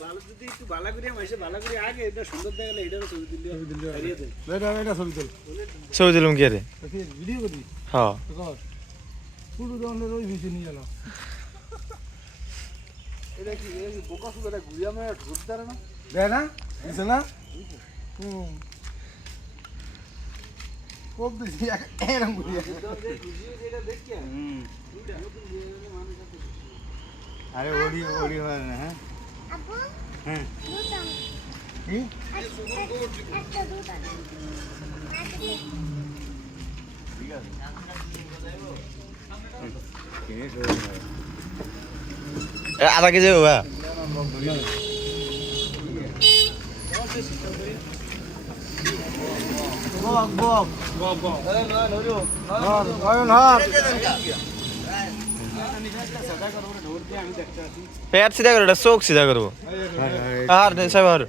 ভালো যদি একটু ভালো করে মাসে ভালো করে আগে এটা সুন্দর দেখালে এটারও ছবি দিলে এটা এটা ছবি তোল। ছবি তুলুম কি রে ভিডিও করি? হ্যাঁ। পুরো দোকানে ওই ভিডিও নিয়ে গেল এটা কি এটা কি বোকা ঘুরিয়ে ঢুকতে না? দেয় না? দিছে না? হুম। দিছি এরকম ঘুরিয়ে এটা দেখি আরে ওড়ি ওড়ি হয় না হ্যাঁ? হ্যাঁ। দুধ আন। কি? একটা দুধ আন। এ, আধা কেজি হবা বক বক। হর অয়ন হর আমি দেখতে আছি পেট সিধা করো এটা চোখ সিধা করবো আর সাহেব আর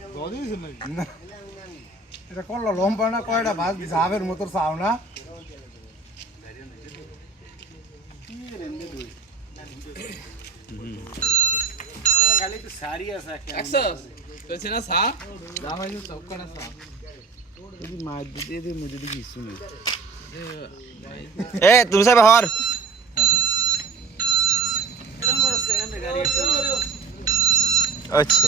এটা করলো লম্বা না কয়টা ভাত যাবের মতো চাও না খালি একটু সারি আছে একটা যদি মাছ দিতে এদের মধ্যে দেখি কিছু নেই এ তুমি সাহেব হর করো আচ্ছা।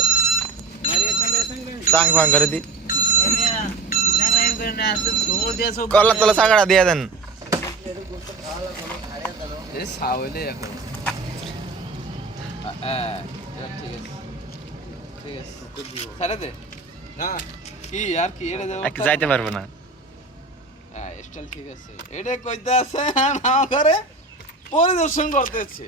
গাড়ি একটা লেসেন চাং ফাং করে দি। কল্লা তোলা সাগাড়া দিয়ে দেন। এক যাইতে পারব না। ঠিক আছে। এটা কইতে আছে না করে পরিদর্শন করতেছে।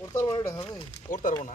ওর তার বড় হবে? ওর তার না।